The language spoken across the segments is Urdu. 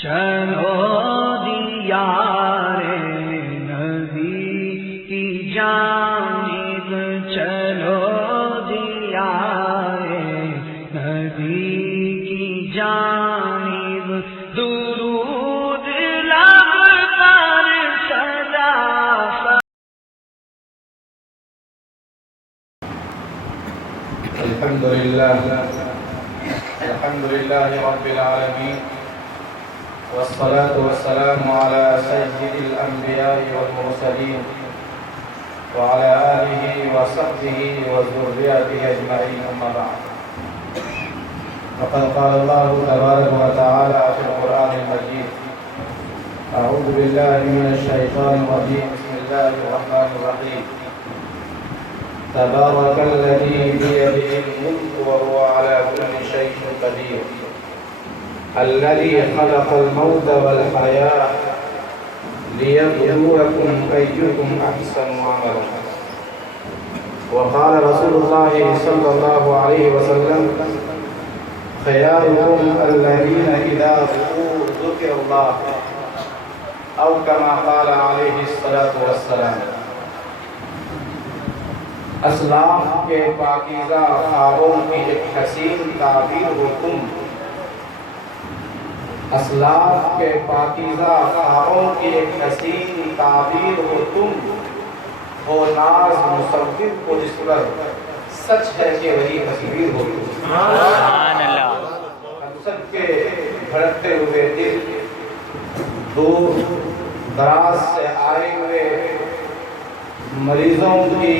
چلو دیار نبی کی جانب، چلو دیار نبی کی جانب، درود لب پر سجا الحمد لله رب العالمين، والصلاة والسلام على سيد الأنبياء والمرسلين وعلى آله وصحبه وذريته أجمعين، أما بعد. فقد قال الله تبارك وتعالى في القرآن المجيد: أعوذ بالله من الشيطان الرجيم، بسم الله الرحمن الرحيم. تبارك الذي بيده الملك وهو على كل شيء قدير، الذي خلق الموت والحياة ليبلوكم أيكم أحسن عملا. وقال رسول الله صلى الله عليه وسلم: خياركم الذين إذا ذكر الله، أو كما قال عليه الصلاة والسلام. اسلاف کے پاکیزہ خوابوں کی ایک حسین تعبیر ہو تم، اسلاف کے پاکیزہ خوابوں کی ایک حسین تعبیر ہو تم، ہو ناز مصور کو جس پر سچ ہے کہ وہی تصویر ہو تم. سبحان اللہ. ہم سب کے دھڑکتے ہوئے دل، دور دراز سے آئے ہوئے مریضوں کی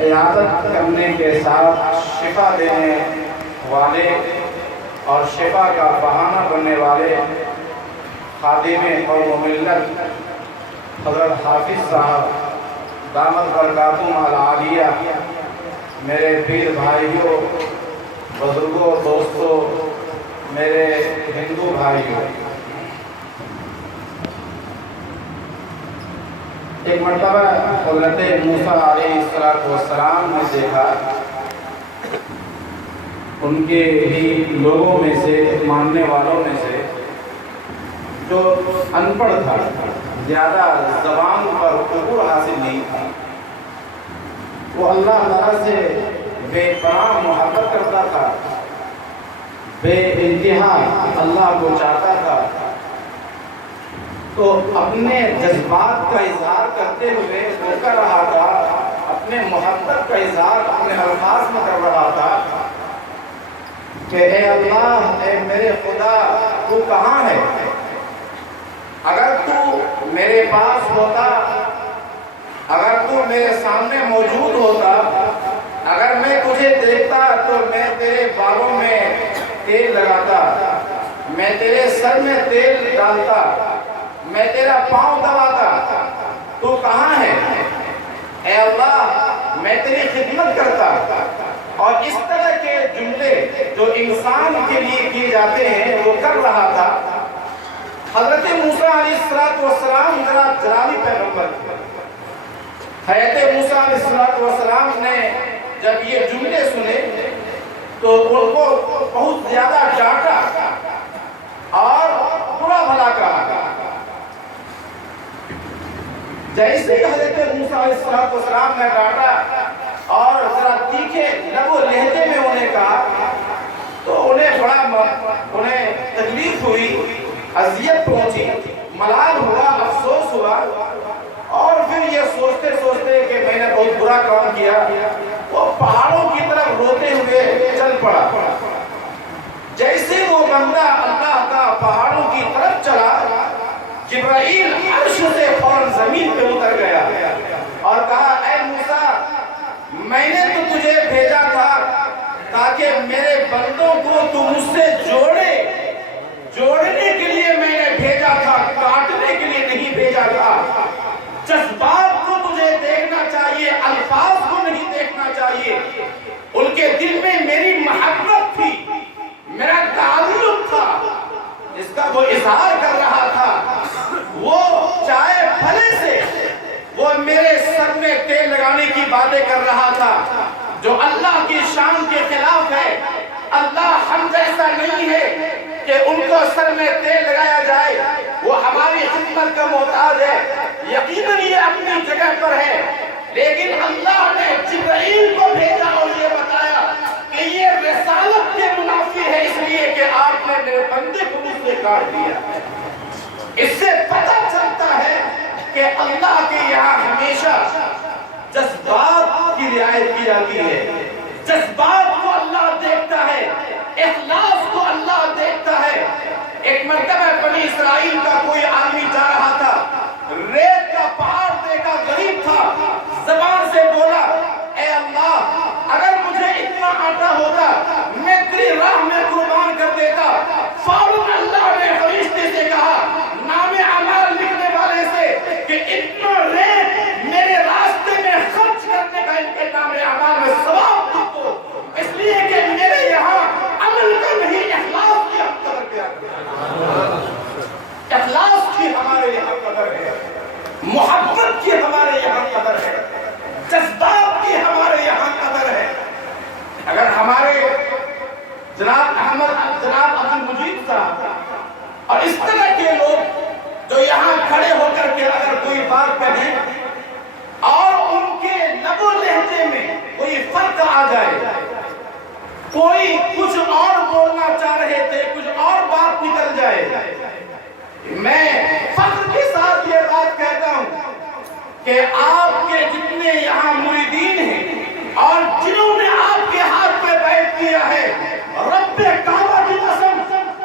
عیادت کرنے کے ساتھ شفا دینے والے اور شفا کا بہانہ بننے والے خادم قوم و ملت حضرت حافظ صاحب دامت برکاتہم العالیہ، میرے پیر بھائیوں، بزرگوں، دوستوں، میرے ہندو بھائیوں، ایک مرتبہ حضرت موسیٰ علیہ السلام نے دیکھا ان کے ہی لوگوں میں سے، ماننے والوں میں سے، جو ان پڑھ تھا، زیادہ زبان پر عبور حاصل نہیں تھا، وہ اللہ تعالیٰ سے بے پناہ محبت کرتا تھا، بے انتہا اللہ کو چاہتا تھا، تو اپنے جذبات کا اظہار کرتے ہوئے وہ کر رہا تھا، اپنے محبت کا اظہار اپنے الفاظ میں کر رہا تھا کہ اے اللہ، اے میرے خدا، تو کہاں ہے؟ اگر تو میرے پاس ہوتا، اگر تو میرے سامنے موجود ہوتا، اگر میں تجھے دیکھتا تو میں تیرے بالوں میں تیل لگاتا، میں تیرے سر میں تیل ڈالتا، میں تیرا پاؤں دباتا، تو کہاں ہے؟ اے اللہ، میں تیری خدمت کرتا. اور اس طرح کے جملے جو انسان کے لیے کیے جاتے ہیں وہ کر رہا تھا. حضرت موسیٰ علیہ السلام ذرا جلالی پیغمبر تھے. حضرت موسیٰ علیہ السلام نے جب یہ جملے سنے تو ان کو بہت زیادہ ڈانٹا اور برا بھلا کہا. جیسے حضرت موسیٰ علیہ السلام نے ڈانٹا اور ذرا تیکھے لب و لہجے میں انہیں کہا تو انہیں بڑا تکلیف ہوئی، اذیت پہنچی، ملال ہوا، افسوس ہوا، اور پھر یہ سوچتے سوچتے کہ میں نے بہت برا کام کیا، وہ پہاڑوں کی طرف روتے ہوئے چل پڑا. جیسے وہ بندہ اللہ کا پہاڑوں کی طرف چلا، جبرائیل عرش سے فوراً زمین پہ اتر گیا اور کہا: اے موسیٰ، میں نے تو تجھے بھیجا تھا تاکہ میرے بندوں کو تو مجھ سے جوڑنے کے لیے میں نے بھیجا تھا، کاٹنے کے لیے نہیں بھیجا تھا. جذبات کو تجھے دیکھنا چاہیے، الفاظ کو نہیں دیکھنا چاہیے. ان کے دل میں میری محبت تھی، میرا تعلق تھا، جس کا وہ اظہار کر رہا تھا. وہ چائے پھلے سے وہ میرے سر میں تیل لگانے کی باتیں کر رہا تھا، جو اللہ کی شان کے خلاف ہے. اللہ ہم جیسا نہیں ہے کہ ان کو سر میں تیل لگایا جائے وہ ہماری خدمت کا محتاج ہے، یقیناً یہ اپنی جگہ پر ہے، لیکن اللہ نے جبرائیل کو بھیجا اور یہ بتایا کہ یہ رسالت کے منافی ہے، اس لیے کہ آپ نے میرے بندے کو مجھ سے کاٹ دیا۔ اس سے پتہ چلتا ہے کہ اللہ کے یہاں ہمیشہ جذبات کی رعایت کی جاتی ہے، جذبات کو اللہ دیکھتا ہے، اخلاص کو اللہ دیکھتا ہے۔ ایک مرتبہ بنی اسرائیل کا کوئی آدمی جا رہا تھا، ریت کا پہاڑ دیکھا، غریب تھا، زبان سے بولا اے اللہ اگر مجھے اتنا آٹا ہوتا میں تیری راہ میں قربان کر دیتا۔ فوراً اللہ نے فرشتے سے کہا نام اعمال لکھنے والے سے کہ اتنا ریت میرے راستے میں خرچ کرنے کا ان کے نام اعمال میں ثواب لکھو، اس لیے کہ میرے یہاں عمل کا نہیں اخلاص کی ہم قدر کیا کرتے ہیں، اخلاص کی ہمارے یہاں قدر ہے، محبت کی ہمارے یہاں قدر ہے، جذبات کی ہمارے یہاں قدر ہے۔ اگر ہمارے جناب عبد المجید صاحب اور اس طرح کے لوگ جو یہاں کھڑے ہو کر کے اگر کوئی بات کہیں اور ان کے لب و لہجے میں کوئی فرق آ جائے، کوئی کچھ اور بولنا چاہ رہے تھے، کچھ اور بات نکل جائے، میں فخر کے ساتھ یہ بات کہتا ہوں کہ آپ کے جتنے یہاں مریدین ہیں اور جنہوں نے آپ کے ہاتھ پہ بیعت کیا ہے، رب کعبہ کی قسم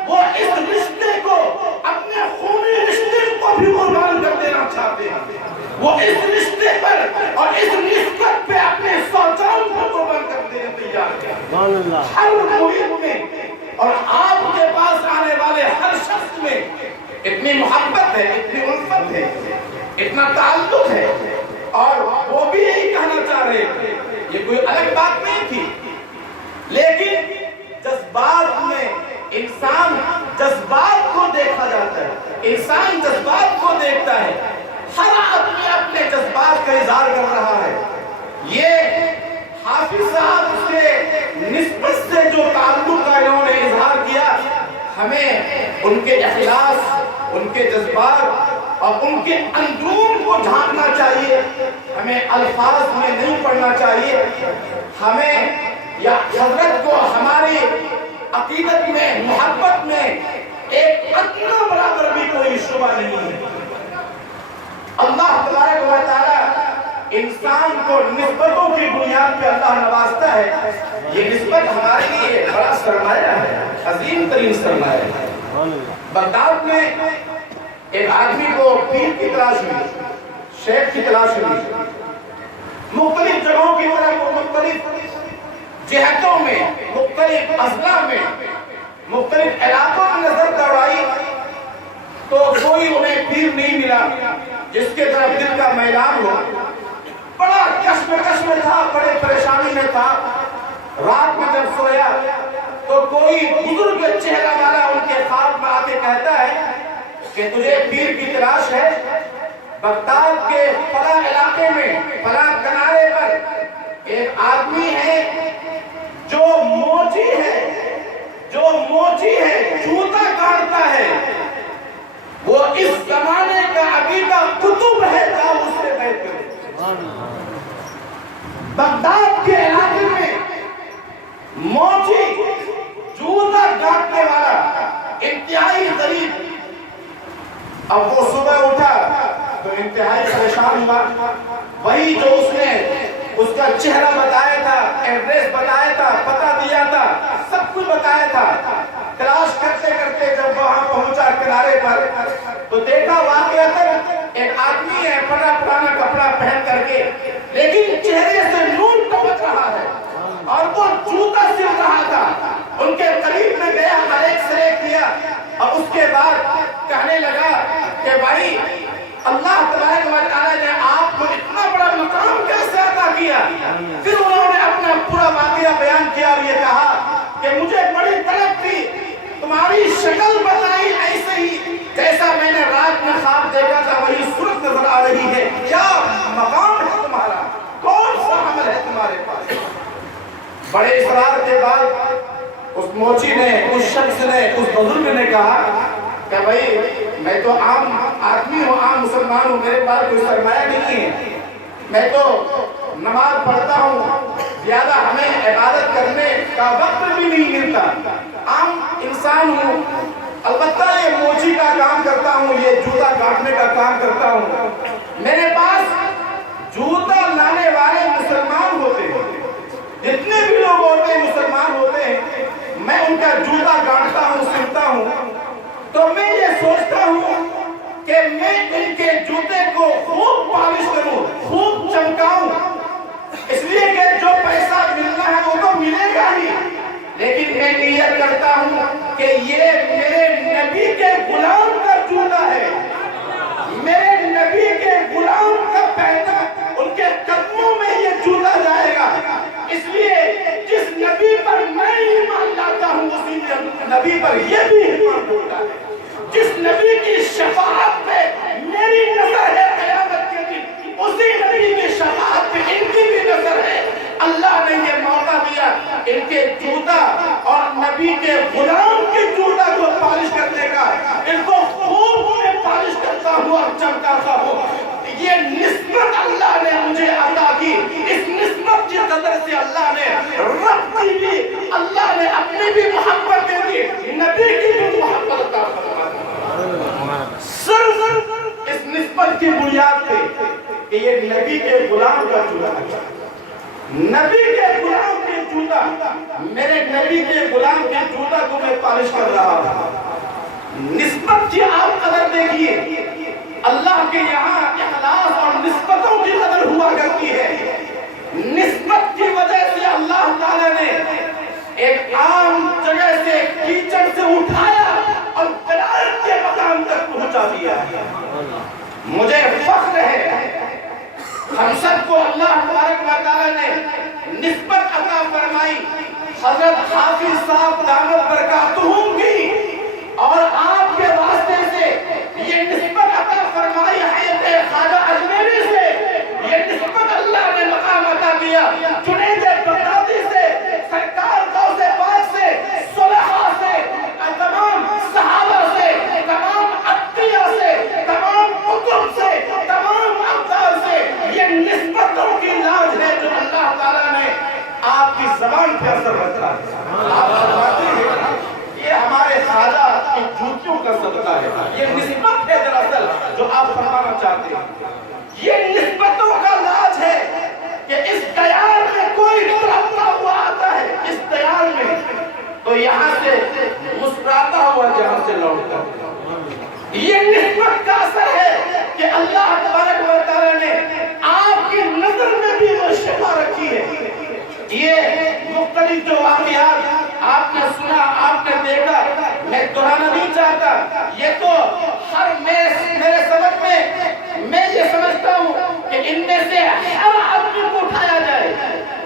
وہ اس رشتے کو اپنے خونی رشتے کو بھی قربان کر دینا چاہتے ہیں، وہ اس رشتے پر اور اس نسبت پہ اپنے سوچان کو قربان کر دینے تیار ہیں۔ ہر مرید میں اور آپ کے پاس آنے والے ہر شخص میں اتنی محبت ہے، اتنی الفت ہے، اتنا تعلق ہے، اور وہ بھی یہی کہنا چاہ رہے تھے، یہ کوئی الگ بات نہیں تھی، لیکن جذبات میں انسان جذبات کو دیکھا جاتا ہے، انسان جذبات کو دیکھتا ہے، ہر آدمی اپنے جذبات کا اظہار کر رہا ہے۔ یہ حافظ صاحب سے نسبت سے جو تعلق کا انہوں نے اظہار کیا، ہمیں ان کے اخلاص، ان کے جذبات اور ان کے اندرون کو جھانکنا چاہیے، ہمیں الفاظ میں نہیں پڑھنا چاہیے، ہمیں یا حضرت کو ہماری عقیدت میں، محبت میں ایک ادنا برابر بھی کوئی شبہ نہیں ہے۔ اللہ تبارک و تعالی انسان کو نسبتوں کی بنیاد پہ اللہ نوازتا ہے، یہ نسبت ہمارے لیے بڑا سرمایہ ہے، عظیم ترین سرمایہ ہے۔ بغداد میں ایک آدمی کو پیر کی تلاش ہوئی، شیخ کی تلاش ہوئی، مختلف جگہوں کی طرف، مختلف جہتوں میں، مختلف اضلاع میں، مختلف علاقوں میں نظر دوڑائی تو کوئی انہیں پیر نہیں ملا جس کے طرف دل کا میلان ہو۔ بڑا کشمکش میں تھا، بڑے پریشانی میں تھا، رات میں جب سویا تو کوئی بزرگ چہرہ والا ان کے خواب میں آ کے کہتا ہے کہ تجھے پیر کی تلاش ہے، بغداد کے فلاں علاقے میں فلاں کنارے پر ایک آدمی ہے جو موچی ہے، جوتا کاٹتا ہے، وہ اس زمانے کا عقیدہ قطب ہے، جاؤ اس سے بیعت کرو۔ بغداد کے علاقے میں موچی، جوتا کاٹنے والا، انتہائی غریب۔ اب وہ صبح اٹھا تو انتہائی پریشان ہوا، وہی جو اس نے اس کا چہرہ بتایا تھا، ایڈریس بتایا تھا، پتہ دیا تھا، سب کچھ بتایا تھا، تلاش کرتے کرتے جب وہاں پہنچا کنارے پر تو دیکھا واقعتاً ایک آدمی ہے پرانا کپڑا پہن کر کے، لیکن چہرے سے نور ٹپک رہا ہے اور وہ جوتا سل رہا تھا۔ ان کے قریب میں گیا، ایک سے ایک کیا اور اس کے بعد کہنے لگا کہ بھائی اللہ تبارک و تعالی نے آپ کو اتنا بڑا مقام کیسے عطا کیا؟ پھر انہوں نے اپنا پورا واقعہ بیان کیا اور یہ کہا کہ مجھے بڑی طلب تھی، تمہاری شکل بتائی ایسے ہی جیسا میں نے رات میں خواب دیکھا تھا، وہی صورت نظر آ رہی ہے، کیا مقام ہے تمہارا، کون سا عمل ہے تمہارے پاس؟ بڑے اصرار کے بعد اس موچی نے، اس شخص نے، اس بزرگ نے کہا کہ بھائی میں تو عام آدمی ہوں، عام مسلمان ہوں، میرے پاس کوئی سرمایہ نہیں ہے، میں تو نماز پڑھتا ہوں، زیادہ ہمیں عبادت کرنے کا وقت بھی نہیں ملتا، عام انسان ہوں، البتہ یہ موچی کا کام کرتا ہوں، یہ جوتا کاٹنے کا کام کرتا ہوں، میرے پاس جوتا لانے والے مسلمان ہوتے ہیں، جتنے بھی لوگ ہوتے ہیں مسلمان ہوتے ہیں، میں ان کا جوتا کاٹتا ہوں، سنتا ہوں، تو میں یہ سوچتا ہوں کہ میں ان کے جوتے کو خوب پالش کروں، خوب چمکاؤں، اس لیے کہ جو پیسہ ملنا ہے وہ تو ملے گا ہی، لیکن میں نیت کرتا ہوں کہ یہ میرے نبی کے غلام کا جوتا ہے، میرے نبی کے غلام کا پہنا، ان کے قدموں میں یہ جوتا جائے گا، اس لیے جس نبی پر میں ایمان لاتا ہوں اسی نبی پر یہ بھی ایمان لاتا ہے، جس نبی کی شفاعت پہ میری نظر ہے قیامت کے دن، اسی نبی کی شفاعت پہ ان کی بھی نظر ہے، اللہ نے یہ موقع دیا ان کے جوتا اور نبی کے غلام کے جوتا کو پالش کرنے کا، ان کو خوب میں پالش کرتا ہوں اور چمکاتا ہوں، یہ نسبت اللہ نے مجھے عطا کی، اس نسبت کی قدر سے اللہ نے رب کی بھی، اللہ نے اپنی بھی محبت دے دی، نبی کی بھی محبت عطا فرمائی، صرف اس نسبت کی بنیاد پہ کہ یہ نبی کے غلام کا جوتا ہے، نبی کے غلام کے جوتا، میرے نبی کے غلام کے جوتا کو میں پالش کر رہا ہوں، نسبت کی آپ قدر دیکھیے، اللہ کے یہاں اخلاص اور نسبتوں کی قدر ہوا کرتی ہے، نسبت کی وجہ سے اللہ تعالیٰ نے ایک عام جگہ سے کیچڑ سے اٹھایا اور ولایت کے مقام تک پہنچا دیا، مجھے فخر ہے، ہم سب کو اللہ تبارک و تعالیٰ نے نسبت عطا فرمائی، حضرت حافظ صاحب دامت برکاتہم کی، اور آپ کے واسطے سے یہ نسبت عطا فرمائی حضرت خواجہ اجمیری سے، یہ نسبت اللہ نے مقام عطا کیا جنید بغدادی سے، سرکار غوث پاک سے، صلحاء سے، تمام صحابہ سے، تمام اتقیاء سے، تمام قطب سے، تمام ابدال سے، یہ نسبتوں کی لاج ہے جو اللہ تعالیٰ نے آپ کی زبان پہ اثر رکھا ہے، آپ فرماتے ہیں یہ ہمارے خواجہ کی جوتیوں کا صدقہ ہے، یہ نسبت ہے دراصل جو آپ فرمانا چاہتے ہیں، یہ نسبتوں کا لاج ہے کہ اس دیار میں کوئی تڑپتا ہوا آتا ہے، اس دیار میں تو یہاں سے مسکراتا ہوا جہاں سے لوٹتا ہے، یہ نسبت کا اثر ہے کہ اللہ تبارک و تعالیٰ نے آپ کی نظر میں بھی وہ شفا رکھی ہے، یہ مختلف جو واقعات آپ نے سنا، آپ نے دیکھا، میں دہرانا نہیں چاہتا، یہ تو ہر میرے سمجھ میں یہ سمجھتا ہوں کہ ان میں سے ہر آدمی کو اٹھایا جائے،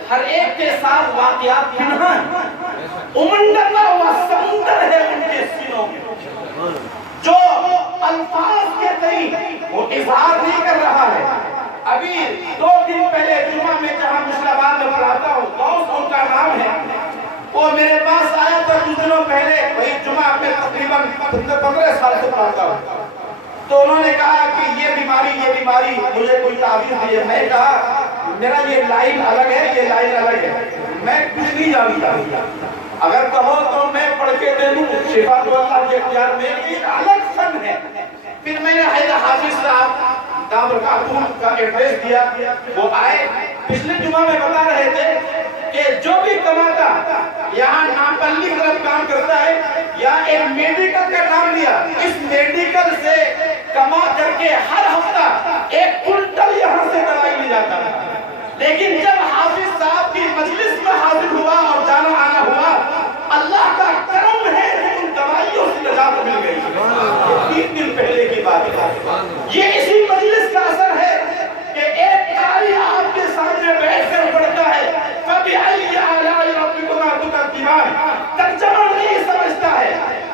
ہر ایک کے ساتھ واقعات پنہاں امنڈتا ہوا سمندر ہے ان کے سینوں میں، جو الفاظ کے تئیں وہ اظہار نہیں کر رہا ہے، ابھی 2 دن پہلے جمعہ میں جہاں مشل آباد میں پڑھاتا ہوں، دوست ان کا نام ہے، وہ میرے پاس آیا تھا کچھ دنوں پہلے، وہی جمعہ میں تقریباً 15 سال سے پڑھاتا ہوں، تو انہوں نے کہا کہ یہ بیماری مجھے کوئی تعویذ دیے، میں کہا میرا یہ لائن الگ ہے، یہ لائن الگ ہے، میں کچھ نہیں جانتا، اگر کہو تو میں پڑھ کے دے دوں، شفا تو اللہ کے اختیار میں، یہ الگ فن ہے، پھر میں نے حضرت حافظ صاحب دامت برکاتہم کا ایڈریس دیا، وہ آئے، پچھلے جمعہ میں بتا رہے تھے کہ جو بھی کماتا یہاں ناپلی طرف کام کرتا ہے یا ایک میڈیکل کا نام لیا، اس میڈیکل سے کما کر کے ہر ہفتہ 1 کنٹل یہاں سے دوائی لے جاتا ہے، لیکن جب حافظ صاحب کی مجلس میں حاضر ہوا اور جانا آنا ہوا، اللہ کا کرم ہے کہ ان دوائیوں سے نجات مل گئی، 3 دن پہلے کی بات ہے، یہ اسی مجلس کا اثر ہے کہ ایک قاری آپ کے سامنے بیٹھ کر پڑھتا ہے، فَبِأَيِّ آلَاءِ رَبِّكُمَا تُكَذِّبَانِ، ترجمہ نہیں سمجھتا ہے،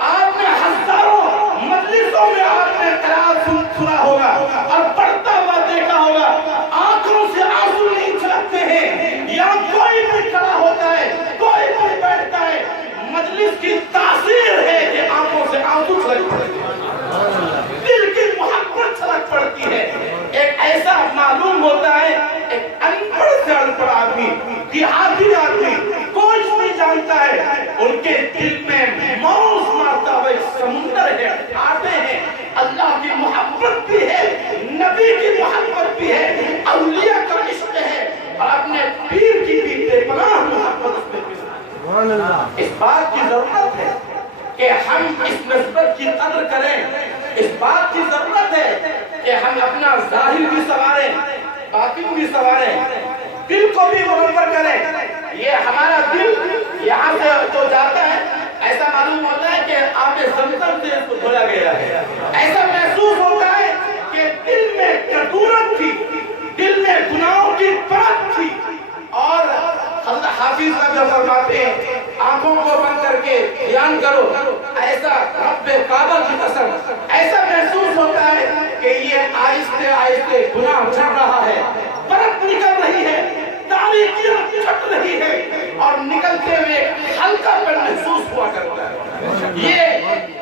آپ نے ہزاروں مجلسوں میں آپ نے قرآن سنا ہوگا اور پڑھتا ہوا دیکھا ہوگا، آنکھوں سے آنسو نہیں چھلکتے ہیں، یا کوئی بھی کھڑا ہوتا ہے، کوئی بھی بیٹھتا ہے، مجلس بات کی ضرورت ہے کہ ہم اس نسبت کی قدر کریں، اس بات کی ضرورت ہے کہ ہم اپنا ظاہر بھی سنواریں، باطن بھی سنواریں، دل کو بھی منور کریں۔ یہ ہمارا دل یہاں سے جو جاتا ہے ایسا معلوم ہوتا ہے کہ آب زمزم سے اس کو دھویا گیا ہے، ایسا محسوس ہوتا ہے کہ دل میں کدورت تھی، دل میں گناہوں کی پرت تھی۔ اور حضرت حافظ صاحب فرماتے ہیں آنکھوں کو بند کر کے دھیان کرو، ایسا رب کعبہ کی قسم ایسا محسوس ہوتا ہے کہ یہ آہستہ آہستہ گناہ چھٹ رہا ہے، پرت نکل رہی ہے، تاریکیاں چھٹ رہی ہے، اور نکلتے ہوئے ہلکا پن محسوس ہوا کرتا ہے۔ یہ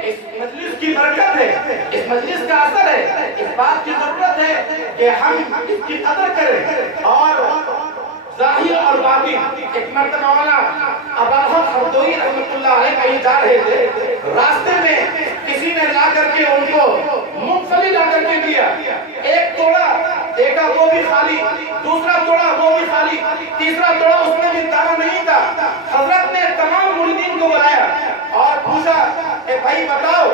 اس مجلس کی برکت ہے، اس مجلس کا اثر ہے۔ اس بات کی ضرورت ہے کہ ہم اس کی قدر کریں، اور ظاہر اور باطن۔ ایک مرتبہ مولانا ابوالحق حمدوی رحمۃ اللہ علیہ کہیں جا رہے تھے، راستے میں کسی نے لا کر کے ان کو مونگ پھلی لا کر کے دیا، ایک توڑا دیکھا وہ بھی خالی، دوسرا توڑا وہ بھی خالی، تیسرا توڑا اس میں بھی دانہ نہیں تھا۔ حضرت نے تمام مریدین کو بلایا اور پوچھا کہ بھائی بتاؤ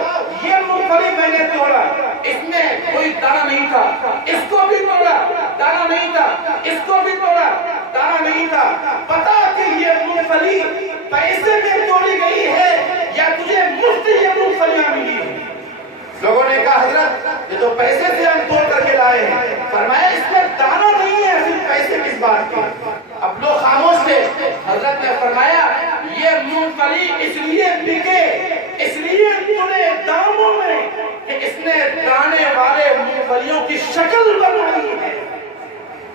یہ مونگ پھلی میں نے توڑا، اس میں کوئی دانہ نہیں تھا، اس کو بھی توڑا دانہ نہیں تھا، اس کو بھی توڑا دانہ نہیں تھا، پتا کہ یہ مونگ پھلی پیسے میں توڑی گئی ہے یا تجھے مفت یہ مونگ پھلیاں ملی ہیں؟ لوگوں نے کہا حضرت یہ تو پیسے سے ہم توڑ کر کے لائے ہیں۔ فرمایا اس میں دانہ نہیں ہے، صرف پیسے کس بات کے؟ اب لوگ خاموش تھے۔ حضرت نے فرمایا یہ مونگ پھلی اس لیے بکے، اس لیے توڑے داموں میں کہ اس نے دانے والے مونگ پھلیوں کی شکل بنائی ہے،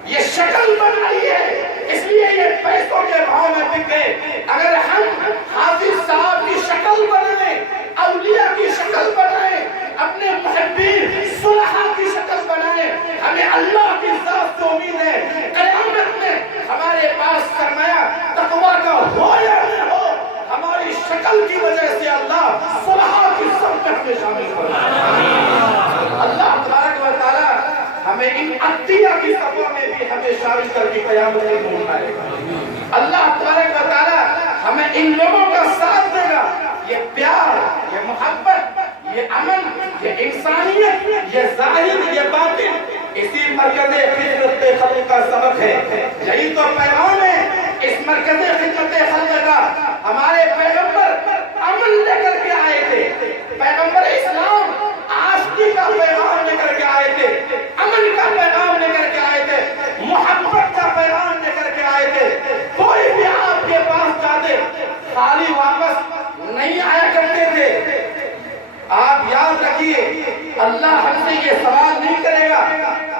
یہ شکل بنائی ہے، اس لیے یہ پیسوں کے بھاؤ میں بک گئے۔ اگر ہم حافظ صاحب کی شکل بنائیں، اولیاء کی شکل بنائیں، اپنے محبین صلحاء کی شکل بنائیں، ہمیں اللہ کی ذات سے امید ہے قیامت میں ہمارے پاس سرمایہ تقویٰ کا ہو یا نہ ہو، ہماری شکل کی وجہ سے اللہ صلحاء کی صف میں ہمیں شامل کرے۔ اللہ تبارک و تعالی ہمیں ان عطیہ کی صفوں میں بھی ہمیں شامل کر کے قیامت میں اٹھائے گا۔ اللہ تبارک و تعالی ہمیں ان لوگوں کا ساتھ دے گا۔ یہ پیار، یہ محبت، یہ امن، یہ انسانیت، یہ ظاہر، یہ باطن، اسی مرکز خدمت خلق کا سبق ہے۔ یہی تو پیغام ہے اس مرکز خدمت خلق کا۔ ہمارے پیغمبر امن لے کر کے آئے تھے، پیغمبر اسلام آشتی کا پیغام لے کر کے آئے تھے، امن کا پیغام لے کر کے آئے تھے، محبت کا پیغام لے کر کے آئے تھے۔ کوئی بھی آپ کے پاس جاتے خالی واپس نہیں آیا کرتے تھے۔ آپ یاد رکھیے اللہ ہم سے یہ سوال نہیں کرے گا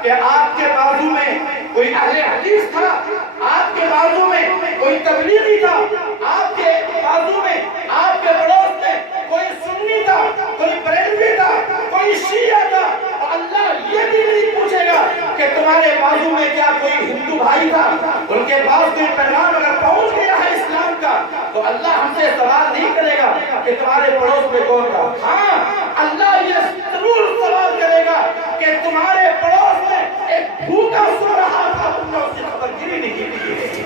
کہ آپ کے بازو میں کوئی اہل حدیث تھا، آپ کے بازو میں کوئی تبلیغی تھا، آپ کے بازو میں آپ کے پڑوس میں کوئی سنی تھا، کوئی بریلوی تھا، کوئی شیعہ تھا۔ اللہ یہ بھی نہیں پوچھے گا کہ تمہارے بازو میں کیا کوئی ہندو بھائی تھا، ان کے پاس کوئی پیغام اگر پہنچ گیا ہے اسلام کا تو اللہ ہم سے سوال نہیں کرے گا کہ تمہارے پڑوس میں کون تھا۔ ہاں اللہ یہ ضرور سوال کرے گا کہ تمہارے پڑوس میں ایک بھوکا سو رہا تھا، تم نے اس کی خبر گیری نہیں کی۔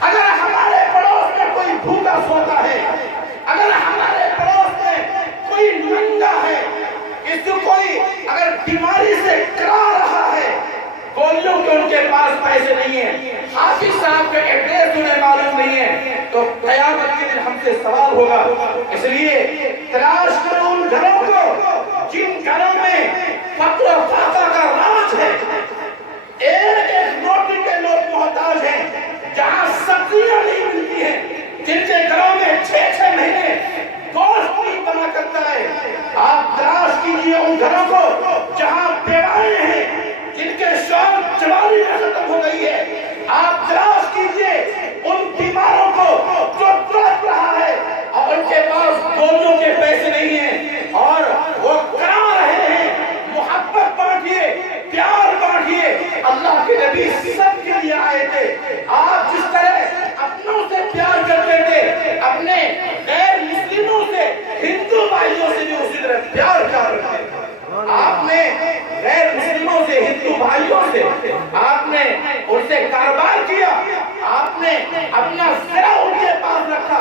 اگر ہمارے پڑوس میں کوئی بھوکا سوتا ہے، اگر ہمارے پڑوس میں کوئی ننگا ہے، اس کو کوئی اگر بیماری سے کرا رہا ہے، گولیوں کے ان کے پاس پیسے نہیں ہیں، حافظ صاحب کے ایڈریس انہیں معلوم نہیں ہے، تو قیامت کے دن ہم سے سوال ہوگا۔ اس لیے تلاش کرو ان گھروں کو جن گھروں میں فقر و فاقہ کا راج ہے، ایک ایک روٹی کے لوگ محتاج ہیں، جہاں سبزیاں نہیں ملتی ہیں، جن کے گھروں میں 6 مہینے گوشت نہیں بنا کرتا ہے۔ آپ تلاش کیجئے ان گھروں کو جہاں بیوائیں ہیں، جن کے شوہر جوانی میں ختم ہو گئی ہے۔ آپ تلاش کیجئے ان بیماروں کو جو تڑپ رہا ہے اور ان کے پاس گولیوں کے پیسے نہیں ہیں اور وہ کرا رہے ہیں۔ محبت بانٹیے، پیار بانٹیے۔ اللہ کے نبی سب کے لیے آئے تھے۔ آپ جس طرح اپنوں سے پیار کرتے تھے، اپنے غیر مسلموں سے، ہندو بھائیوں سے بھی اسی طرح پیار کرتے تھے۔ آپ نے غیر مسلموں سے، ہندو بھائیوں سے آپ نے ان سے کاروبار کیا، آپ نے اپنا سرا ان کے پاس رکھا،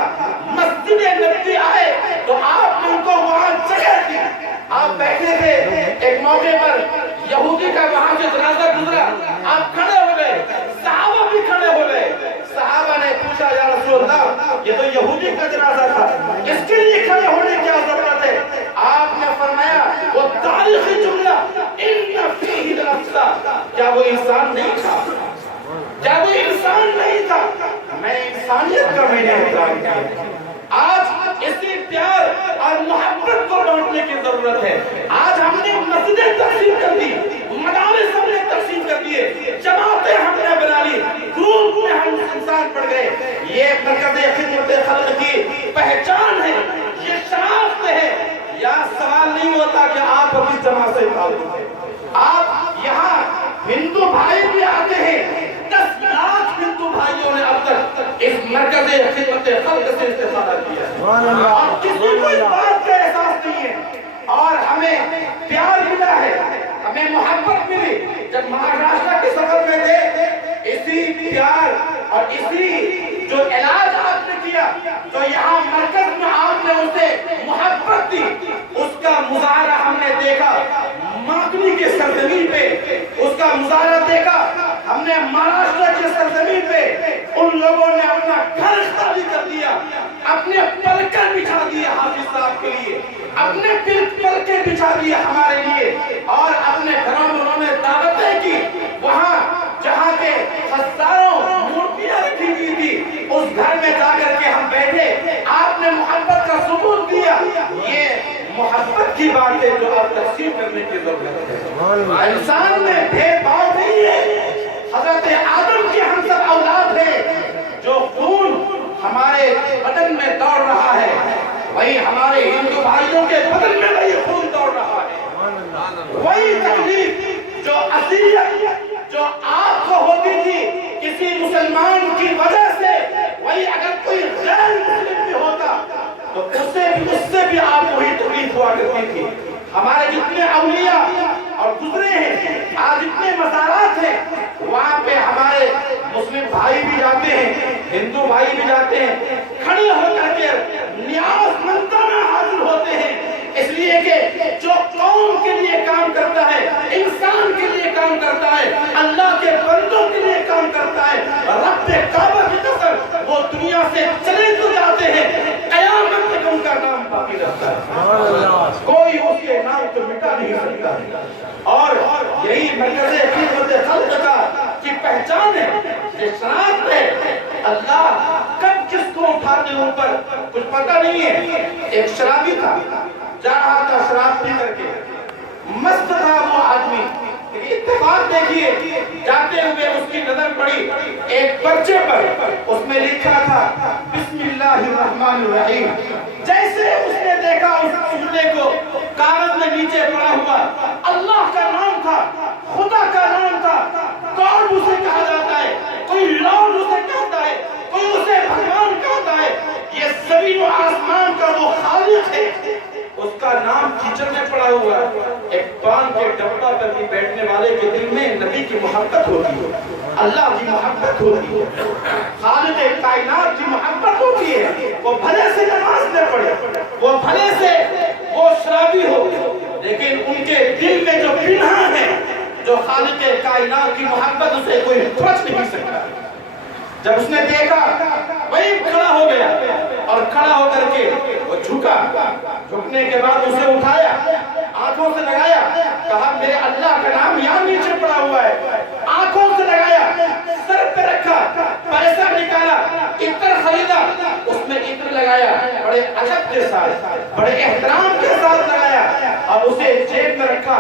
مسجد نبوی آئے تو آپ نے ان کو وہاں جگہ دی۔ آپ بیٹھے تھے، ایک موقع پر یہودی کا وہاں سے جنازہ گزرا، آپ کھڑے ہو گئے، صحابہ بھی کھڑے ہو گئے۔ صحابہ نے پوچھا یا رسول اللہ یہ تو یہودی کا جنازہ تھا، اس کے لیے کھڑے ہونے کی کیا ضرورت ہے؟ آپ نے فرمایا وہ تاریخی جملہ ان فیہ لنفسا، کیا وہ انسان نہیں تھا؟ کیا وہ انسان نہیں تھا؟ میں انسانیت کا میں نے احترام کیا۔ آج اسی پیار اور محبت کو بانٹنے کی ضرورت ہے۔ آج ہم نے مسجدیں تقسیم کر دی، مدارس ہم نے تقسیم کر دیے، جماعتیں ہم نے بنا لی، گروپ میں ہم انسان پڑ گئے۔ یہ مرکز خدمت خلق کی پہچان ہے، یہ شناخت ہے۔ یا سوال نہیں ہوتا کہ آپ کس جماعت سے تعلق ہے۔ آپ یہاں ہندو بھائی بھی آتے ہیں، 10 لاکھ ہندو بھائیوں نے اب تک اس مرکز خدمت خلق سے استفادہ کیا ہے، اور کسی کو اس بات کا احساس نہیں ہے۔ اور ہمیں پیار ملا ہے، ہمیں محبت ملی۔ جب مہاراشٹر کے سفر میں تھے، اسی پیار اور اسی جو علاج آپ نے کیا تو یہاں مرکز میں آپ نے اسے محبت دی، اس کا مظاہرہ ہم نے دیکھا ماکلی کے سرزمین پہ، اس کا مظاہرہ دیکھا ہم نے مہاراشٹر کے سرزمین پہ۔ ان لوگوں نے اپنا گھر خالی کر دیا، اپنے پلکیں بچھا دیے حافظ صاحب کے لیے، اپنے پلکیں بچھا دیے ہمارے لیے، اور اپنے گھروں میں انہوں نے دعوتیں کی۔ وہاں جہاں کے ہزاروں مورتیاں رکھی گئی تھی، اس گھر میں جا کر کے ہم بیٹھے، آپ نے محبت کا ثبوت دیا۔ یہ محبت کی بات ہے جو اب تقسیم کرنے کی ضرورت ہے۔ انسان میں بھید بھاؤ نہیں ہے۔ حضرت آدم کی ہم سب اولاد ہیں، جو خون ہمارے بدن میں دوڑ رہا ہے وہی ہمارے ہندو بھائیوں کے بدن میں وہی خون دوڑ رہا ہے۔ وہی تکلیف جو اذیت جو آپ کو ہوتی تھی کسی مسلمان کی وجہ سے، وہی اگر کوئی غیر مسلم بھی ہوتا تو اس سے بھی آپ کو ہی تکلیف ہوا کرتی تھی۔ ہمارے جتنے اولیاء اور گزرے ہیں، آج اتنے مزارات ہیں، وہاں پہ ہمارے مسلم بھائی بھی جاتے ہیں، ہندو بھائی بھی جاتے ہیں، کھڑے ہو کر کے نیاز مندانہ حاضر ہوتے ہیں، اس لیے کہ جو قوم کے لیے کام کرتا ہے، انسان کے لیے کام کرتا ہے، اللہ کے بندوں کے لیے کام کرتا ہے، رب کعبہ کی قسم وہ دنیا سے چلے تو جاتے ہیں، قیامت تک ان کا نام باقی رہتا ہے، کوئی اس کے نام کو مٹا نہیں سکتا۔ اور یہی مرکز خدمت خلق کی پہچان ہے، یہ شناخت ہے۔ اللہ کب کس کو اٹھاتے اوپر کچھ پتہ نہیں ہے۔ ایک شرابی تھا، جا رہا تھا شراب پی کر کے، مست تھا وہ آدمی۔ اتفاق دیکھیے، جاتے ہوئے اس کی نظر پڑی ایک پرچے پر، اس میں لکھا تھا بسم اللہ الرحمن الرحیم۔ جیسے اس نے دیکھا اس سونے کو، کاغذ میں نیچے پڑا ہوا اللہ کا نام تھا، خدا کا نام تھا، گاڈ اسے کہا جاتا ہے، کوئی لارڈ اسے کہتا ہے، کوئی اسے بھگوان کہتا ہے، یہ زمین و آسمان کا وہ خالق ہے، اس کا نام کیچڑ میں پڑا ہوا ہے۔ ایک پان کے ڈبہ پر بھی بیٹھنے والے کے دل میں نبی کی محبت ہوتی ہے، اللہ کی محبت ہوتی ہے، خالق کائنات کی محبت ہوتی ہے۔ وہ بھلے سے نماز نہ پڑھے، وہ بھلے سے وہ شرابی ہو، لیکن ان کے دل میں جو پنہا ہے، جو خالق کائنات کی محبت، اسے کوئی پھرچ نہیں سکتا۔ جب اس نے دیکھا وہی کھڑا ہو گیا، اور کھڑا ہو کر کے وہ جھکا، جھکنے کے بعد اسے اٹھایا، آنکھوں سے لگایا، کہا میرے اللہ کا نام یہاں نیچے پڑا ہوا ہے، آنکھوں سے لگایا، سر پہ رکھا، پیسہ نکالا، عطر خریدا، اس میں عطر لگایا، بڑے ادب کے ساتھ، بڑے احترام کے ساتھ لگایا، اور اسے جیب میں رکھا،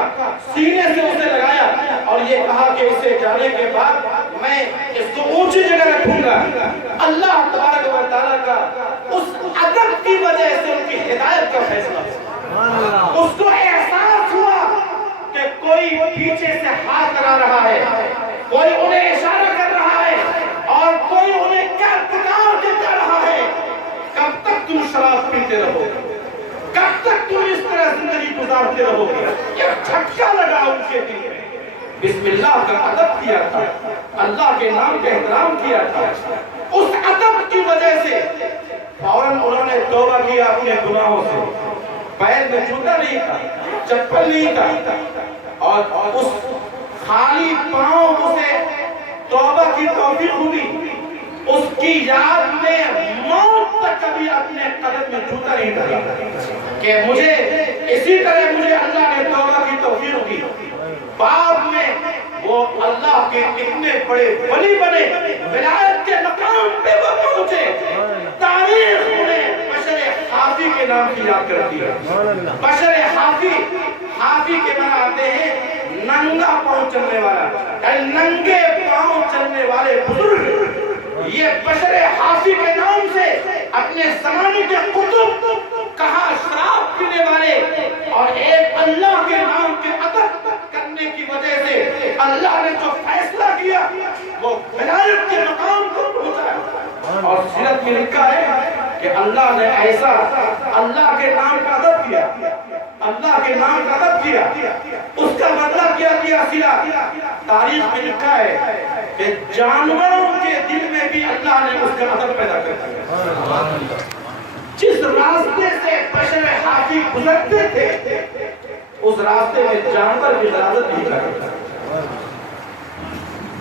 سینے سے اسے لگایا، اور یہ کہا کہ اسے جانے کے بعد میں اس کو اونچی جگہ رکھوں گا۔ اللہ تبارک و تعالیٰ کا اس ادب کی وجہ سے ان کی ہدایت کا فیصلہ، اس کو احساس ہوا کہ کوئی پیچھے سے ہاتھ لگا رہا ہے، کوئی انہیں اشارہ کر رہا ہے، اور کوئی انہیں کیا پکار کے کہہ رہا ہے، کب تک تم شراب پیتے رہو گے، کب تک تم اس طرح زندگی گزارتے رہو گے۔ یہ جھٹکا لگا ان کے دل میں، بسم اللہ کا ادب کیا تھا، اللہ کے نام کا احترام کیا تھا، اس ادب کی وجہ سے فوراً انہوں نے توبہ کیا اپنے گناہوں سے. پیر میں جوتا نہیں تھا, چپل نہیں تھا, اور اس خالی پاؤں اسے توبہ کی توفیق ہوئی. اس کی یاد میں موت تک کبھی اپنے قدم میں جوتا نہیں ڈالا کہ مجھے اسی طرح مجھے اللہ نے توبہ کی توفیق دی. بعد میں وہ اللہ کے اتنے بڑے ولی بنے, ولایت کے مقام پہ وہ پہنچے. تاریخ انہیں بشر حافی کے نام کی یاد کرتی ہے. بشر حافی کے معنی آتے ہیں ننگا پاؤں چلنے والا, ننگے پاؤں چلنے والے بزرگ. یہ بشر حافی کے نام سے اپنے زمانے کے قطب, کہاں شراب پینے والے, اور ایک اللہ کے نام کے ادب کرنے کی وجہ سے اللہ نے جو فیصلہ کیا وہ ولایت کے مقام کو پہنچا. اور سیرت میں لکھا ہے کہ اللہ نے ایسا اللہ کے نام کا ادب کیا, اللہ کے نام کا ادب کیا. اس کا مطلب کیا کیا سلا. تاریخ میں لکھا ہے کہ جانوروں کے دل میں بھی اللہ نے اس کا ادب پیدا کر دیا. جس راستے سے بشر حافی گزرتے تھے اس راستے میں جانور بھی غلازت نہیں کرتے.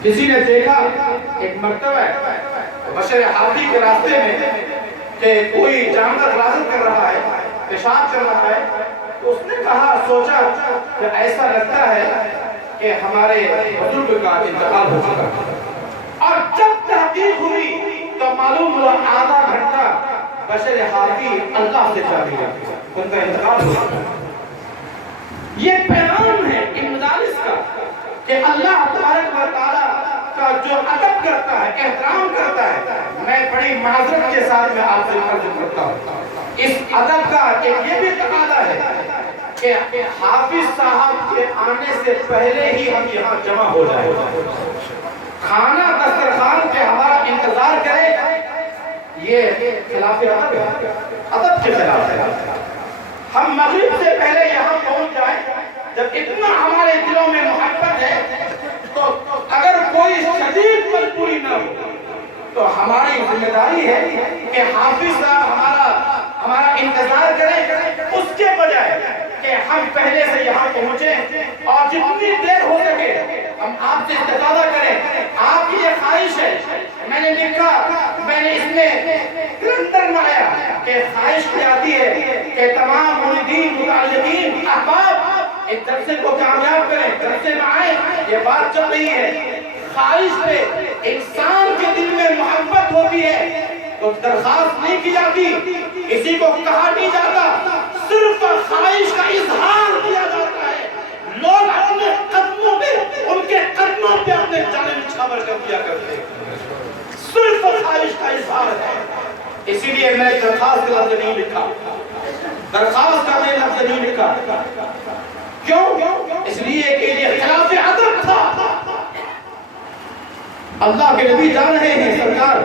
کسی نے دیکھا ایک مرتبہ بشر حافی کے راستے میں کہ کوئی جانور غلازت کر رہا ہے, پیشاب کر رہا ہے, تو اس نے کہا, سوچا کہ ایسا لگتا ہے کہ ہمارے بزرگ کا انتقال ہو چکا. اور جب تحقیق ہوئی تو معلوم ہوا آدھا گھنٹہ بشر حافی اللہ سے چلا گیا, ان کا انتقال ہو چکا. یہ پیغام ہے ان مجالس کا کہ اللہ تبارک و تعالیٰ کا جو ادب کرتا ہے, احترام کرتا ہے. میں بڑی معذرت کے ساتھ میں آپ سے عرض کرتا ہوں, اس ادب کا ایک یہ بھی تقاضا ہے کہ حافظ صاحب کے آنے سے پہلے ہی ہم یہاں جمع ہو جائیں, کھانا دسترخوان کے ہمارا انتظار کرے. یہ خلاف ادب ہے, ادب کے خلاف ہے. ہم مغرب سے پہلے یہاں پہنچ جائیں. جب اتنا ہمارے دلوں میں محبت ہے تو اگر کوئی شدید مجبوری نہ ہو تو ہماری ذمہ داری ہے کہ حافظ صاحب ہمارا انتظار کریں, اس کے بجائے کہ ہم پہلے سے یہاں پہنچیں اور جتنی دیر ہو سکے ہم آپ سے استفادہ کریں. آپ کی یہ خواہش ہے, میں نے لکھا, میں نے اس میں کلندر میں آیا کہ خواہش کی آتی ہے کہ تمام مریدین متعلقین احباب اس جلسے کو کامیاب کریں, جلسے میں آئیں. یہ بات چل رہی ہے خواہش پہ. انسان کے دل میں محبت ہوتی ہے تو درخواست نہیں کی جاتی, کسی کو کہا نہیں جاتا, صرف خواہش کا اظہار کیا جاتا ہے. لوگ اپنے قدموں پہ, ان کے قدموں پہ اپنے جانے نچھاور کر دیا کرتے ہیں. صرف خواہش کا اظہار ہے. اسی لیے میں درخواست کا لفظ نہیں لکھا, درخواست کا میں لفظ نہیں لکھا. کیوں؟ اس لیے کہ یہ خلاف ادب تھا. اللہ کے نبی جان رہے ہیں سرکار,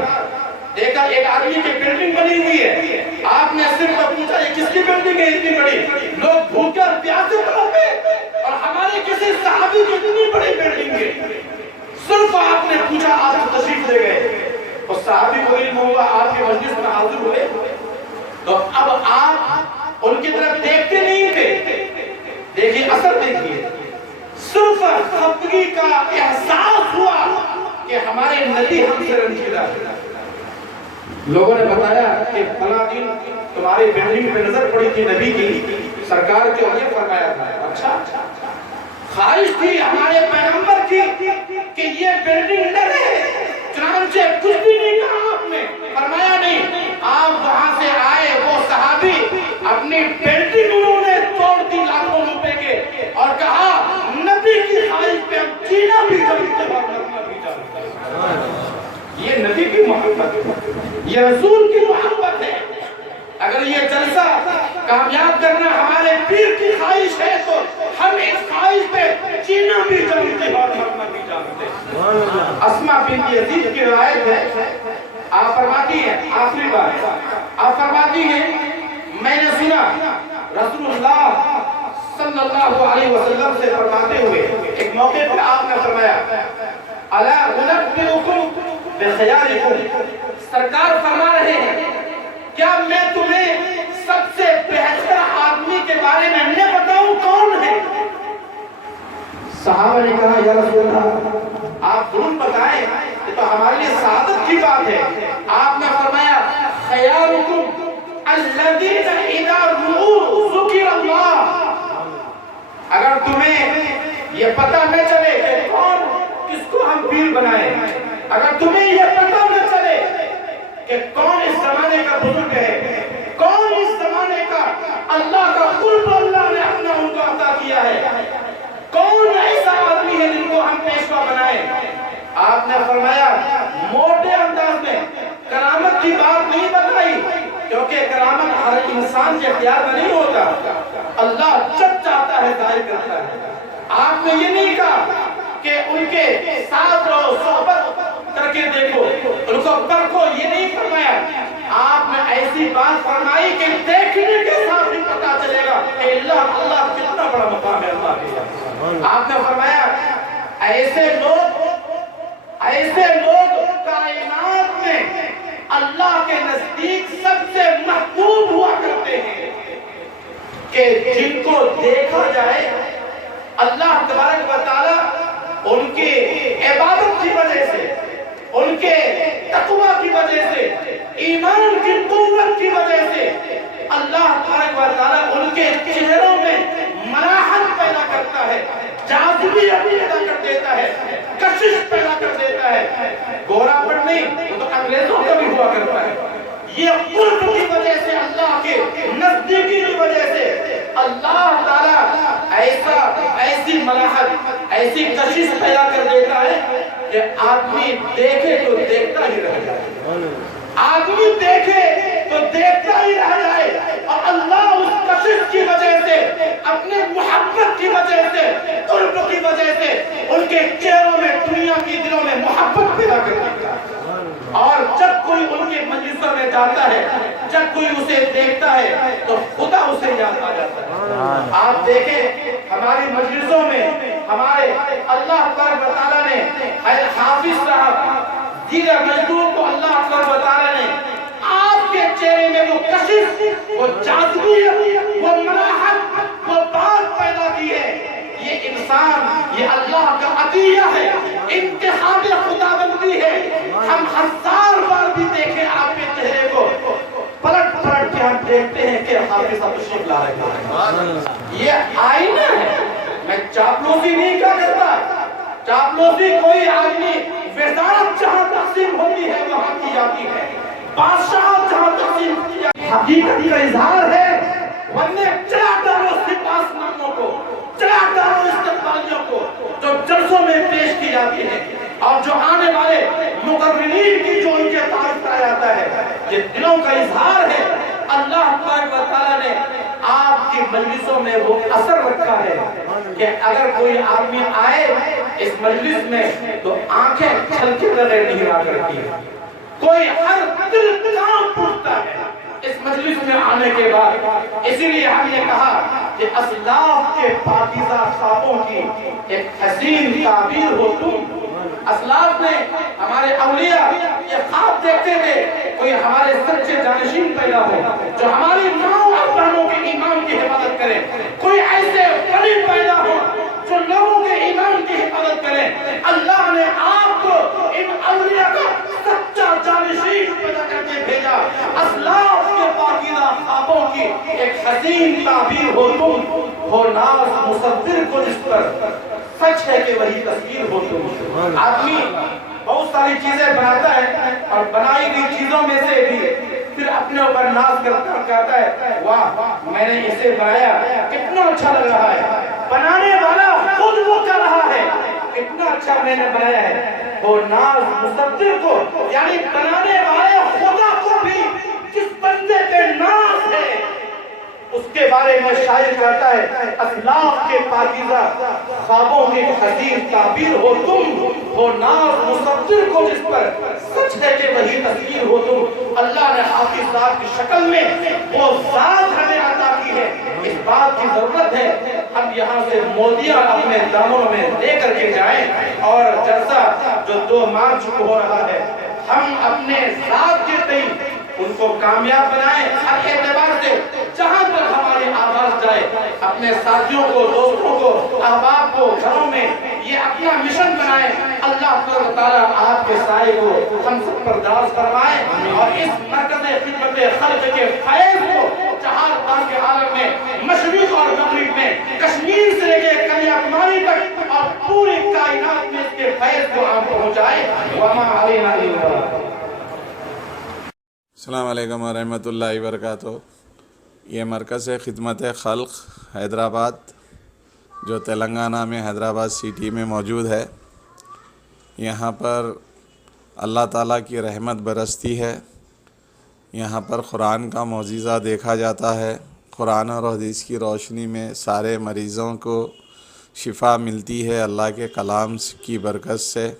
دیکھا ایک آدمی کی بلڈنگ بنی ہوئی ہے, آپ نے صرف پوچھا یہ کس کی بلڈنگ ہے اتنی بڑی؟ لوگ بھوکے اور پیاسے تڑپے, اور ہمارے کسی صحابی کی اتنی بڑی بلڈنگ ہے. صرف آپ نے پوچھا, آپ تشریف لے گئے, اور صحابی مریض ہوا, آپ کے مجلس میں حاضر ہوئے. تو اب آپ ان کی طرف دیکھتے نہیں تھے. دیکھیے اثر دیکھیے, صرف خفگی کا احساس ہوا کہ ہمارے نبی ہم سے رنجیدہ ہے. لوگوں نے بتایا کہ فلاں دن تمہاری بلڈنگ پہ نظر پڑی تھی نبی کی, سرکار کو یہ فرمایا تھا. اچھا, خواہش تھی ہمارے پیغمبر کی کہ یہ بلڈنگ نہ رہے, چنانچہ کچھ بھی نہیں کہا آپ نے, فرمایا نہیں. آپ وہاں سے آئے, وہ صحابی اپنی بلڈنگ انہوں نے توڑ دی لاکھوں روپے کے, اور کہا نبی کی خواہش پہ ہم جینا بھی جانتے اور مرنا بھی جانتے. یہ نبی کی محبت ہے, یہ رسول کی محبت ہے. اگر یہ جلسہ کامیاب کرنا ہمارے پیر کی خواہش ہے تو ہم اس خواہش پہ جینا بھی جانتے اور مرنا بھی جانتے. اسماء بنت یزید کی روایت ہے, آپ فرماتی ہیں, آخری بات آپ فرماتی ہیں, میں نے سنا رسول اللہ صلی اللہ علیہ وسلم سے فرماتے ہوئے ایک موقع پر آپ نے فرمایا, الا انبئکم بخیارکم سرکار فرما رہے ہیں کیا میں تمہیں سب سے بہتر آدمی کے بارے میں نہ بتاؤں کون ہے؟ صحابہ نے کہا یا رسول اللہ آپ ضرور بتائیں، یہ تو ہمارے لیے سعادت کی بات ہے۔ آپ نے فرمایا خیارکم الذین اذا رؤوا ذکر اللہ۔ اگر تمہیں یہ پتہ نہ چلے کہ کون کس کو ہم پیر بنائیں، اگر تمہیں یہ پتہ نہ چلے کہ کون اس زمانے کا بزرگ ہے، کون اس زمانے کا اللہ کا قرب اللہ نے اپنا ان کو عطا کیا ہے، کون ایسا آدمی ہے جن کو ہم پیشوا بنائیں، آپ نے فرمایا موٹے انداز میں کرامت کی بات نہیں بتائی، کیونکہ کرامت ہر انسان کے اختیار میں نہیں ہوتا، اللہ جب چاہتا ہے ظاہر کرتا ہے۔ آپ نے یہ نہیں کہا کہ ان کے ساتھ رہو، صحبت کر کے دیکھو، ان کو پرکھو، یہ نہیں فرمایا۔ آپ نے ایسی بات فرمائی کہ دیکھنے کے ساتھ ہی پتا چلے گا کہ اللہ کتنا بڑا مقام ہے اللہ کے۔ آپ نے فرمایا ایسے لوگ کائنات میں اللہ کے نزدیک سب سے محبوب ہوا کرتے ہیں کہ جن کو دیکھا جائے اللہ تبارک و تعالی ان کی عبادت کی وجہ سے، ان کے تقوی کی وجہ سے، ایمان کی قوت کی وجہ سے اللہ تبارک و تعالی ان کے چہروں میں ملاحت پیدا کرتا ہے، جاذبیت پیدا کر دیتا ہے، کشش پیدا کر دیتا ہے۔ گورا پن نہیں، وہ تو انگریزوں کا بھی ہوا کرتا ہے۔ یہ قرب کی وجہ سے، اللہ کے نزدیکی کی وجہ سے اللہ تعالیٰ ایسی ملاحت، ایسی کشش پیدا کر دیتا ہے کہ آدمی دیکھے تو دیکھتا ہی رہ جائے، آدمی دیکھے تو دیکھتا ہی رہ جائے، اور اللہ اس کشش کی وجہ سے، اپنے محبت کی وجہ سے، قرب کی وجہ سے ان کے چہروں میں، دنیا کی دلوں میں محبت پیدا کر دیتا ہے۔ اور جب کوئی ان کے مجلسوں میں جاتا ہے، جب کوئی اسے دیکھتا ہے تو خدا اسے یاد آ جاتا ہے۔ آپ دیکھیں ہماری مجلسوں میں ہمارے اللہ تبارک و تعالیٰ نے حافظ صاحب، دیگر مجدور کو اللہ تبارک و تعالیٰ نے آپ کے چہرے میں وہ کشش، وہ جاذبیت، وہ ملاحت، وہ بات پیدا کی ہے۔ یہ انسان، یہ اللہ کا عطیہ ہے، انتخاب خدا بندی ہے۔ ہم ہزار بار بھی دیکھیں آپ کے چہرے کو، پلٹ کے ہم دیکھتے ہیں کہ حافظ صاحب تشریف لا رہے ہیں۔ یہ آئینہ ہے۔ میں چاپلوسی نہیں کیا کرتا، چاپلوسی کوئی آدمی وزارت جہاں تقسیم ہوتی ہے وہاں کی جاتی ہے، بادشاہ جہاں تقسیم کی جاتی ہے، حقیقت کا اظہار ہے۔ ورنہ چلا ڈالو سپاس ناموں کو، چلا ڈالو استقبالیوں کو جو جلسوں میں پیش کی جاتی ہے، اور جو آنے والے مقررین کی جو ان کے تعریف کرایا جاتا ہے، یہ دلوں کا اظہار ہے۔ اللہ تبارک و تعالیٰ نے آپ کی مجلسوں میں وہ اثر رکھا ہے کہ اگر کوئی آدمی آئے اس مجلس میں تو آنکھیں چھلکے بغیر نہیں رہا کرتی، کوئی ہر دل کام پھوٹتا ہے اس مجلس میں آنے کے بعد۔ اسی لیے ہم نے کہا کہ اسلاف کے پاکیزہ خوابوں کی ایک حسین تعبیر ہو تم۔ اسلاف نے، ہمارے اولیاء یہ خواب دیکھتے تھے کوئی ہمارے سچے جانشین پیدا ہو جو ہماری ماں اور بہنوں کے ایمان کی حفاظت کرے، کوئی ایسے ولی پیدا ہو جو لوگوں کے ایمان کی حفاظت کرے۔ اللہ نے آپ کو ان اولیاء کا سچا جانشین پیدا کر کے بھیجا۔ اسلاف کے پاکیزہ خوابوں کی ایک حسین تعبیر ہو تم، ہو ناز مصور کو جس پر سچ ہے کہ وہی تصویر ہو تم۔ آدمی بہت ساری چیزیں بناتا ہے اور بنائی گئی چیزوں میں سے بھی پھر اپنے اوپر ناز کرتا اور کہتا ہے واہ میں نے اسے بنایا، کتنا اچھا لگ رہا ہے۔ بنانے والا خود وہ کر رہا ہے کتنا اچھا میں نے بنایا ہے۔ وہ ناز مصور کو، یعنی بنانے والے خدا کو بھی جس بندے پہ ناز ہے اس کے بارے میں شاعر کہتا ہے اسلاف کے پاکیزہ خوابوں کی حسین تعبیر ہو تم، ہو ناز مصور کو جس پر سچ ہے کہ وہی تصویر ہو تم۔ اللہ نے حافظ صاحب کی شکل میں وہ ذات ہمیں عطا کی ہے۔ اس بات کی ضرورت ہے ہم یہاں سے مودیاں اپنے دامنوں میں لے کر کے جائیں، اور جلسہ جو 2 مارچ کو ہو رہا ہے ہم اپنے ذات کے تئیں ان کو کامیاب بنائیں ہر اعتبار سے، جہاں تک ہماری آواز جائے، اپنے ساتھیوں کو، دوستوں کو، احباب کو گھروں میں یہ اپنا مشن بنائیں۔ اللہ تعالیٰ آپ کے سائے کو ہم سب پر دراز فرمائے اور اس مرکز خدمت خلق کے فیض کو چہار پانچ کے عالم میں، مشرق اور مغرب میں، کشمیر سے لے کے کنیا کماری تک اور پوری کائنات میں اس کے فیض کو آپ پہنچائے۔ وما علینا الا البلاغ۔ السلام علیکم ورحمۃ اللہ وبرکاتہ۔ یہ مرکز خدمت خلق حیدرآباد جو تلنگانہ میں حیدرآباد سٹی میں موجود ہے، یہاں پر اللہ تعالیٰ کی رحمت برستی ہے۔ یہاں پر قرآن کا معجزہ دیکھا جاتا ہے۔ قرآن اور حدیث کی روشنی میں سارے مریضوں کو شفا ملتی ہے اللہ کے کلام کی برکت سے۔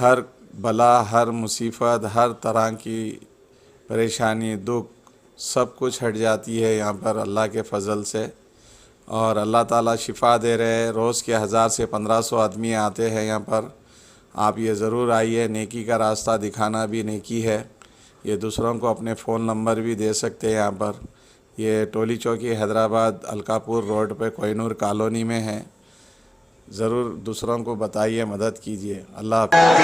ہر بلا، ہر مصیبت، ہر طرح کی پریشانی، دکھ، سب کچھ ہٹ جاتی ہے یہاں پر اللہ کے فضل سے، اور اللہ تعالیٰ شفا دے رہے ہیں۔ روز کے 1000 سے 1500 آدمی آتے ہیں یہاں پر۔ آپ یہ ضرور آئیے، نیکی کا راستہ دکھانا بھی نیکی ہے۔ یہ دوسروں کو اپنے فون نمبر بھی دے سکتے ہیں یہاں پر۔ یہ ٹولی چوکی حیدرآباد الکاپور روڈ پہ کوہ نور کالونی میں ہے۔ ضرور دوسروں کو بتائیے، مدد کیجیے۔ اللہ حافظ۔